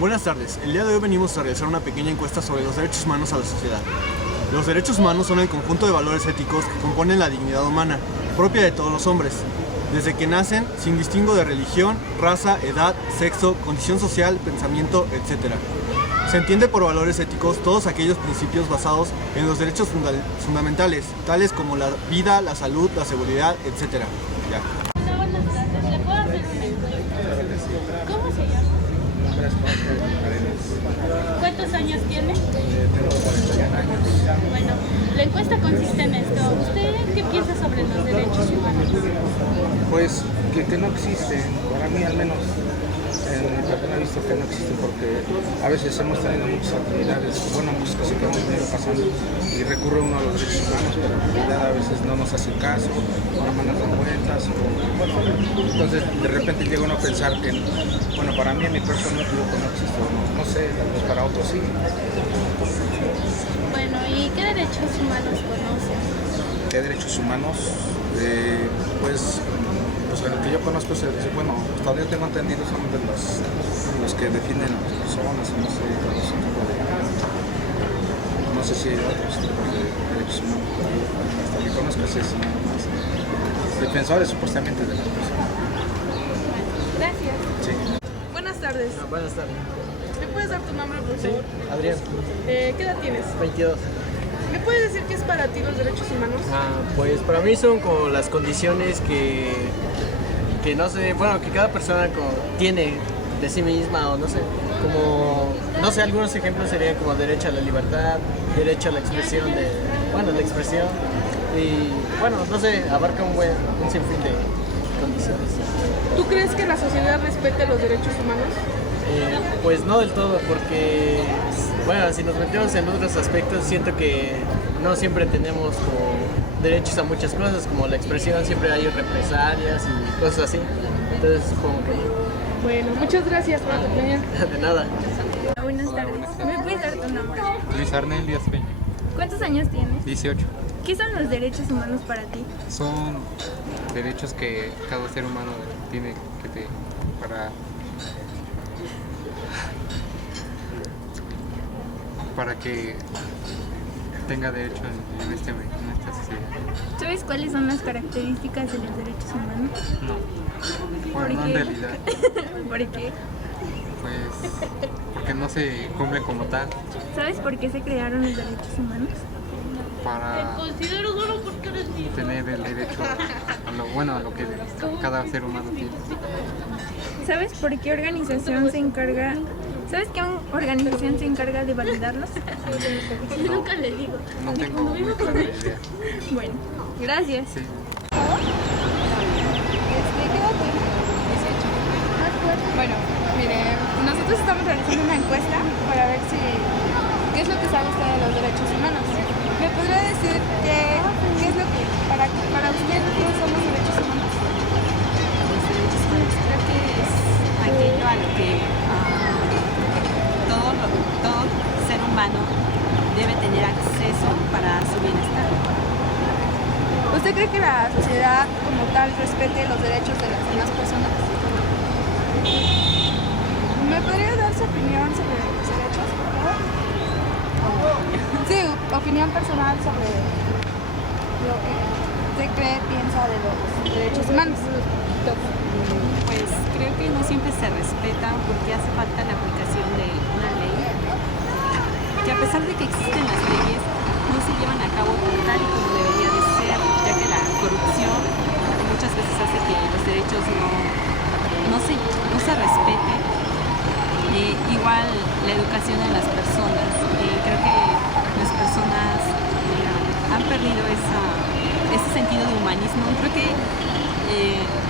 Buenas tardes, el día de hoy venimos a realizar una pequeña encuesta sobre los derechos humanos a la sociedad. Los derechos humanos son el conjunto de valores éticos que componen la dignidad humana, propia de todos los hombres, desde que nacen, sin distingo de religión, raza, edad, sexo, condición social, pensamiento, etc. Se entiende por valores éticos todos aquellos principios basados en los derechos fundamentales, tales como la vida, la salud, la seguridad, etc. Ya. Buenas tardes, ¿le puedo hacer una encuesta? ¿Cómo se llama? ¿Cuántos años tiene? Tengo 41 años. Bueno, la encuesta consiste en esto. ¿Usted qué piensa sobre los derechos humanos? Pues que no existen, para mí al menos. En mi persona he visto que no existen porque a veces hemos tenido muchas actividades, bueno, muchas cosas que hemos venido pasando y recurre uno a los derechos humanos, pero en realidad a veces no nos hacen caso, o no nos dan vueltas, bueno, entonces de repente llega uno a pensar que, bueno, para mí en mi persona digo que no existe, no sé, tal vez para otros sí. Bueno, ¿y qué derechos humanos conoce? ¿Qué derechos humanos? Pues el que yo conozco es bueno, hasta donde yo tengo entendido son de los que defienden a las personas, no sé, todo ese tipo de, no sé si hay otros tipos de derechos humanos, hasta que conozco es eso, nada más. Defensores supuestamente de las personas. Gracias. Sí. Buenas tardes. Buenas tardes. ¿Me puedes dar tu nombre, por Sí, favor? Adrián, ¿Qué edad tienes? 22. ¿Me puedes decir qué es para ti los derechos humanos? Pues para mí son como las condiciones que no sé, bueno, que cada persona tiene de sí misma, o no sé, como, no sé, algunos ejemplos serían como derecho a la libertad, derecho a la expresión la expresión, y bueno, no sé, abarca un sinfín de condiciones. ¿Tú crees que la sociedad respete los derechos humanos? Pues no del todo, porque, bueno, si nos metemos en otros aspectos, siento que no siempre tenemos como derechos a muchas cosas, como la expresión, siempre hay represalias y cosas así. Entonces, supongo que... Bueno, muchas gracias por tu opinión. De nada. Buenas tardes. ¿Me puedes dar tu nombre? Luis Arnel Díaz Peña, ¿Cuántos años tienes? 18. ¿Qué son los derechos humanos para ti? Son derechos que cada ser humano tiene para que tenga derecho en esta sociedad. ¿Sabes cuáles son las características de los derechos humanos? No. ¿Por Bueno, no qué? en realidad. ¿Por qué? Pues porque no se cumplen como tal ¿Sabes por qué se crearon los derechos humanos? para Considero solo porque eres mi hijo. tener el derecho a lo que cada ser humano tiene. ¿Sabes por qué organización se encarga? ¿Sabes qué organización se encarga de validarlos? Nunca le digo. No tengo muy clara la idea. Bueno, gracias. Sí. ¿Qué edad tiene? 18. Bueno, mire, nosotros estamos realizando una encuesta para ver qué es lo que sabe usted de los derechos humanos. ¿Me podría decir qué es lo que, para usted, qué son los derechos humanos? Los derechos humanos creo que es aquello a lo que todo ser humano debe tener acceso para su bienestar. ¿Usted cree que la sociedad como tal respete los derechos de las demás personas? ¿Me podría dar su opinión sobre los derechos, por favor? Sí, opinión personal sobre lo que usted cree, piensa de los derechos humanos. Pues creo que no siempre se respetan porque hace falta la aplicación de una ley que, a pesar de que existen las leyes, no se llevan a cabo tal y como debería de ser, ya que la corrupción muchas veces hace que los derechos no se respeten. Igual la educación en las personas, creo que las personas han perdido ese sentido de humanismo. Creo que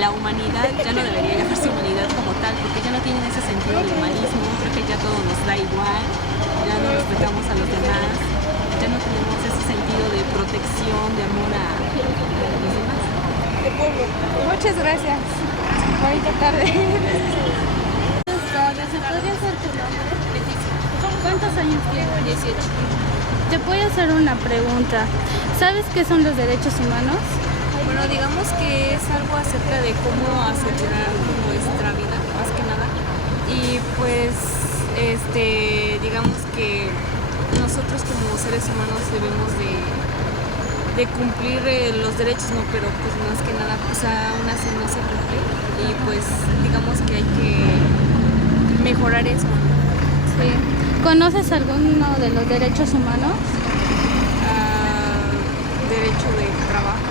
la humanidad ya no debería llamarse humanidad como tal, porque ya no tienen ese sentido de humanismo. Creo que ya todo nos da igual, ya no respetamos a los demás, ya no tenemos ese sentido de protección, de amor a los demás. Muchas gracias. Bonita tarde. ¿Se podría hacer tu nombre? ¿Cuántos años tienes? 18. Te voy a hacer una pregunta. ¿Sabes qué son los derechos humanos? Bueno, digamos que es algo acerca de cómo asegurar nuestra vida, más que nada. Y pues digamos que nosotros como seres humanos debemos de cumplir los derechos, ¿no? Pero pues más que nada, pues aún así no se cumple y pues digamos que hay que mejorar eso. Sí. ¿Conoces alguno de los derechos humanos? Derecho de trabajo.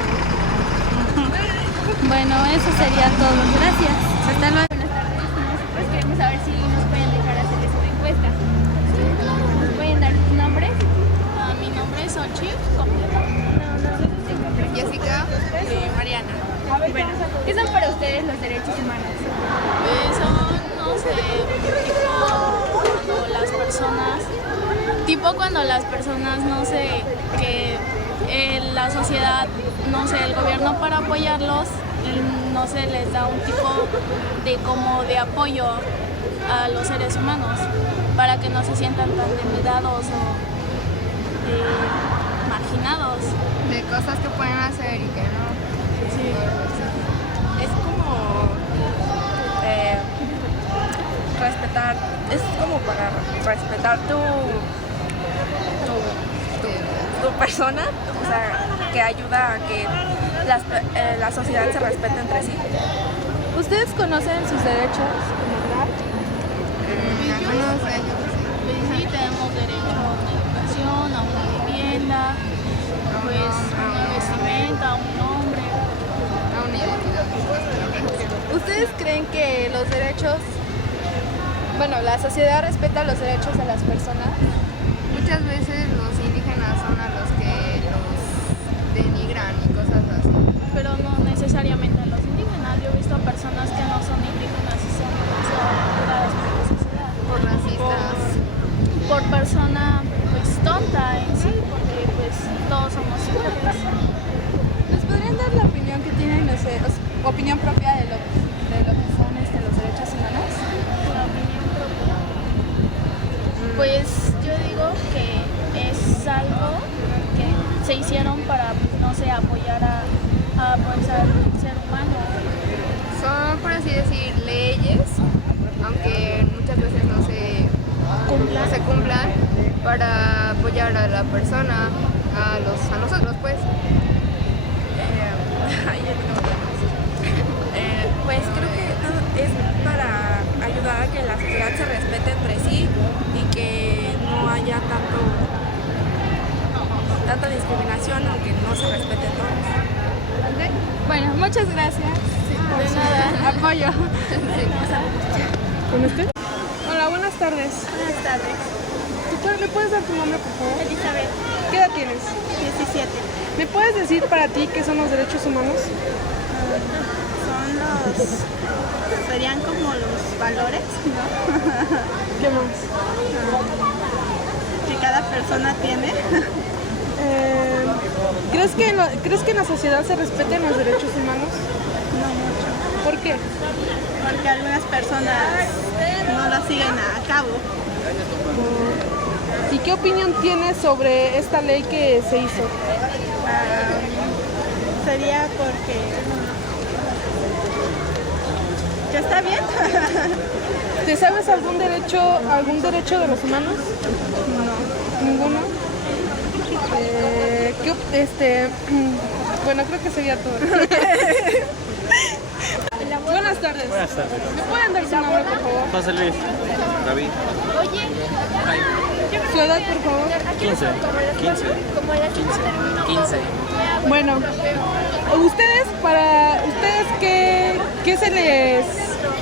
Bueno, eso sería todo. Gracias. Hasta luego. Buenas tardes. Nosotros queremos saber si nos pueden dejar hacerles una encuesta. ¿Nos pueden dar sus nombres? Mi nombre es Ochil. Jessica, Mariana. Bueno, ¿qué son para ustedes los derechos humanos? Son, no sé, tipo cuando las personas, no sé, que la sociedad, no sé, el gobierno para apoyarlos, no sé, les da un tipo de apoyo a los seres humanos para que no se sientan tan denigrados o marginados. De cosas que pueden hacer y que no. Sí. Es como respetar, es como para respetar tu persona, o sea, que ayuda a que la sociedad se respete entre sí. ¿Ustedes conocen sus derechos como tal? Sí, tenemos derecho a una educación, a una vivienda, pues a una vestimenta, a un nombre, A una identidad. ¿Ustedes creen que los derechos, bueno, la sociedad respeta los derechos de las personas? Muchas veces los indígenas son a los que los denigran y cosas así. pero no necesariamente a los indígenas. Yo he visto personas que no son indígenas y son juzgadas por la sociedad. Por racistas. Por persona pues tonta en sí, porque pues todos somos iguales. ¿Nos podrían dar la opinión que tienen, no sé, opinión propia de lo que son los derechos humanos? La opinión propia. Pues yo digo que es algo que se hicieron para, no sé, apoyar a pues, al ser humano. Son, por así decir, leyes, aunque muchas veces no se cumplan para apoyar a la persona, a nosotros pues. Pues creo que es para ayudar a que la sociedad se respete entre sí y que no haya tanta discriminación, aunque no se respete todos. Bueno, muchas gracias. De nada. Apoyo. ¿Con usted? Hola, buenas tardes. Buenas tardes. ¿Me puedes dar tu nombre, por favor? Elizabeth, ¿Qué edad tienes? 17. ¿Me puedes decir para ti qué son los derechos humanos? Serían como los valores, ¿no? ¿Qué más? Que cada persona tiene. ¿Crees que en la sociedad se respeten los derechos humanos? No mucho. ¿Por qué? Porque algunas personas no lo siguen a cabo. ¿Y qué opinión tienes sobre esta ley que se hizo? Sería porque ya está bien. ¿Te sabes algún derecho de los humanos? No. ¿Ninguno? Bueno, creo que sería todo. Buenas tardes. Buenas tardes. ¿Me pueden dar su nombre, por favor? José Luis. David. Su edad, por favor. 15. 15. Bueno, para ustedes, ¿qué se les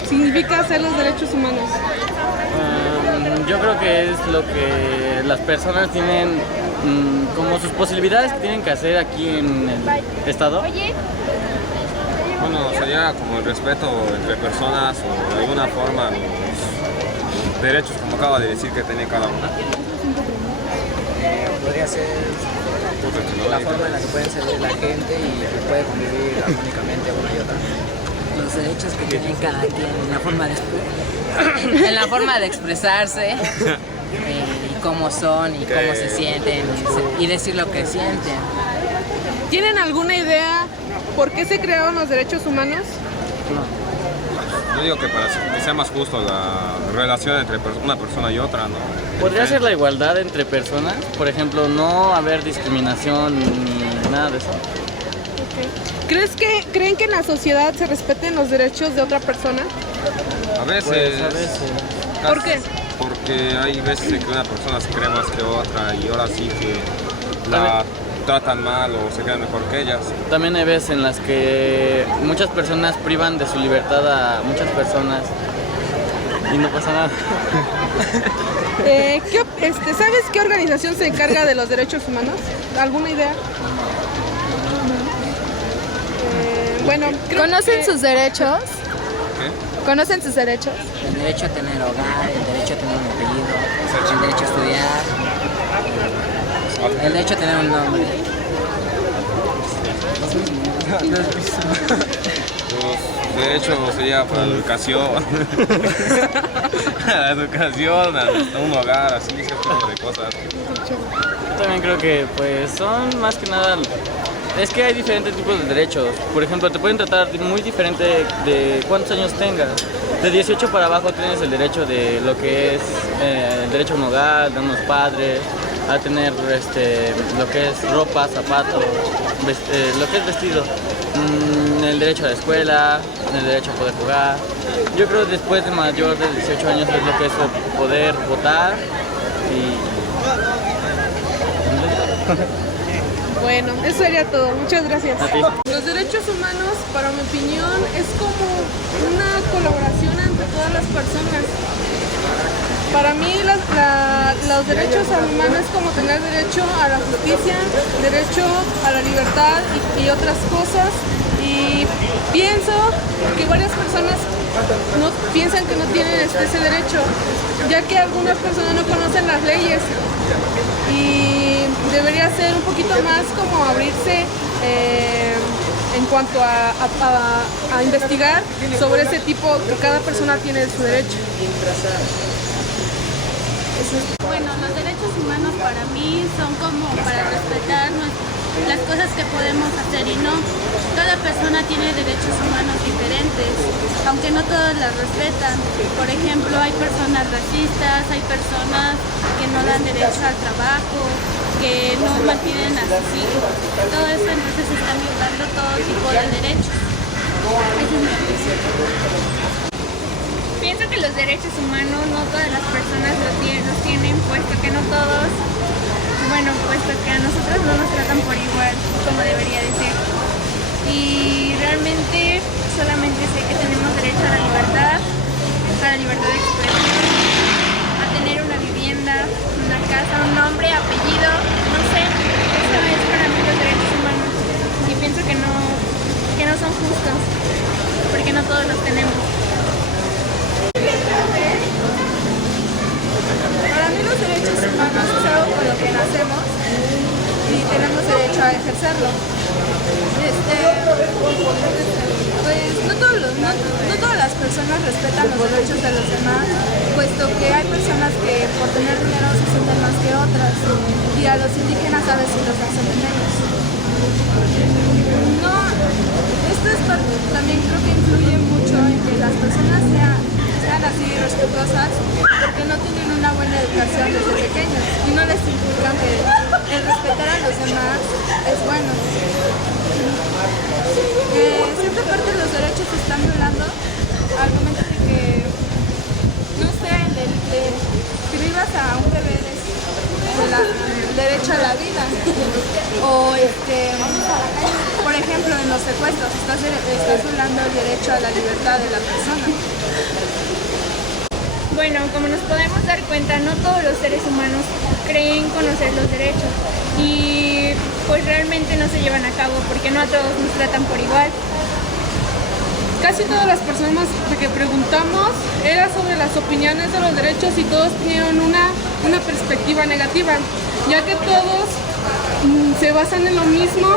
significa hacer los derechos humanos? Yo creo que es lo que las personas tienen como sus posibilidades que tienen que hacer aquí en el estado. Bueno, sería como el respeto entre personas o de alguna forma los derechos, como acaba de decir, que tiene cada una. Podría ser la forma en la que puede servir la gente y puede convivir armónicamente una y otra. Los derechos que tiene cada quien en la forma de expresarse y cómo son y cómo se sienten y decir lo que sienten. ¿Tienen alguna idea por qué se crearon los derechos humanos? Yo Yo digo que para que sea más justo la relación entre una persona y otra, ¿no? ¿Podría ser la igualdad entre personas? Por ejemplo, no haber discriminación ni nada de eso. ¿Creen que en la sociedad se respeten los derechos de otra persona? A veces. Pues, a veces. ¿Por qué? Porque hay veces en que una persona se cree más que otra y ahora sí que la tratan mal o se creen mejor que ellas. También hay veces en las que muchas personas privan de su libertad a muchas personas y no pasa nada. ¿Sabes qué organización se encarga de los derechos humanos? ¿Alguna idea? Bueno, ¿conocen sus derechos? ¿Qué? ¿Conocen sus derechos? El derecho a tener hogar, el derecho a tener un apellido, el derecho a estudiar, el derecho a tener un nombre. Pues, de hecho sería para la educación. La educación, a un hogar, así, ese tipo de cosas. Yo también creo que pues son más que nada. Es que hay diferentes tipos de derechos. Por ejemplo, te pueden tratar muy diferente de cuántos años tengas. De 18 para abajo tienes el derecho de lo que es el derecho a un hogar, de unos padres, a tener lo que es ropa, zapatos, lo que es vestido. El derecho a la escuela, el derecho a poder jugar. Yo creo que después de mayor de 18 años es lo que es poder votar y... Bueno, eso sería todo. Muchas gracias. A ti. Los derechos humanos, para mi opinión, es como una colaboración entre todas las personas. Para mí, los derechos humanos es como tener derecho a la justicia, derecho a la libertad y otras cosas. Y pienso que varias personas no piensan que no tienen ese derecho, ya que algunas personas no conocen las leyes. Y debería ser un poquito más como abrirse en cuanto a investigar sobre ese tipo que cada persona tiene su derecho. Bueno, los derechos humanos para mí son como para respetar las cosas que podemos hacer y no. Cada persona tiene derechos humanos diferentes, aunque no todos las respetan. Por ejemplo, hay personas racistas, hay personas que no dan derecho al trabajo, que no mantienen a sus hijos. Todo eso entonces está violando todo tipo de derechos. Esa es mi opinión. Pienso que los derechos humanos no todas las personas los tienen, puesto que no todos, puesto que a nosotros no nos tratan por igual, como debería de ser. Y realmente solamente sé que tenemos derecho a la libertad de expresión, a tener una vivienda, una casa, un nombre, apellido, no sé. Eso es para mí los derechos humanos. Y pienso que no son justos, porque no todos los tenemos. Para mí los derechos humanos es algo con lo que nacemos y tenemos derecho a ejercerlo. Pues no todas las personas respetan los derechos de los demás, puesto que hay personas que por tener dinero se sienten más que otras y a los indígenas a veces los hacen menos. No, esto es también creo que influye mucho en que las personas sean así respetuosas porque no tienen una buena educación desde pequeños y no les inculcan que el respetar a los demás es bueno. Cierta parte de los derechos se están violando al momento de que, no sé, que vivas a un bebé el derecho a la vida o por ejemplo en los secuestros estás violando el derecho a la libertad de la persona. Bueno, como nos podemos dar cuenta, no todos los seres humanos creen conocer los derechos y pues realmente no se llevan a cabo porque no a todos nos tratan por igual. Casi todas las personas que preguntamos era sobre las opiniones de los derechos y todos tenían una perspectiva negativa, ya que todos se basan en lo mismo,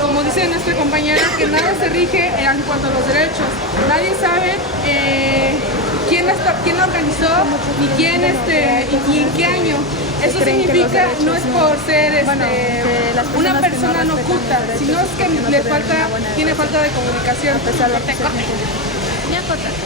como dice nuestra compañera, que nada se rige en cuanto a los derechos. Nadie sabe quién lo organizó ni quién y en qué año. Eso significa, no es por ser una persona no culta, sino es que tiene falta de comunicación.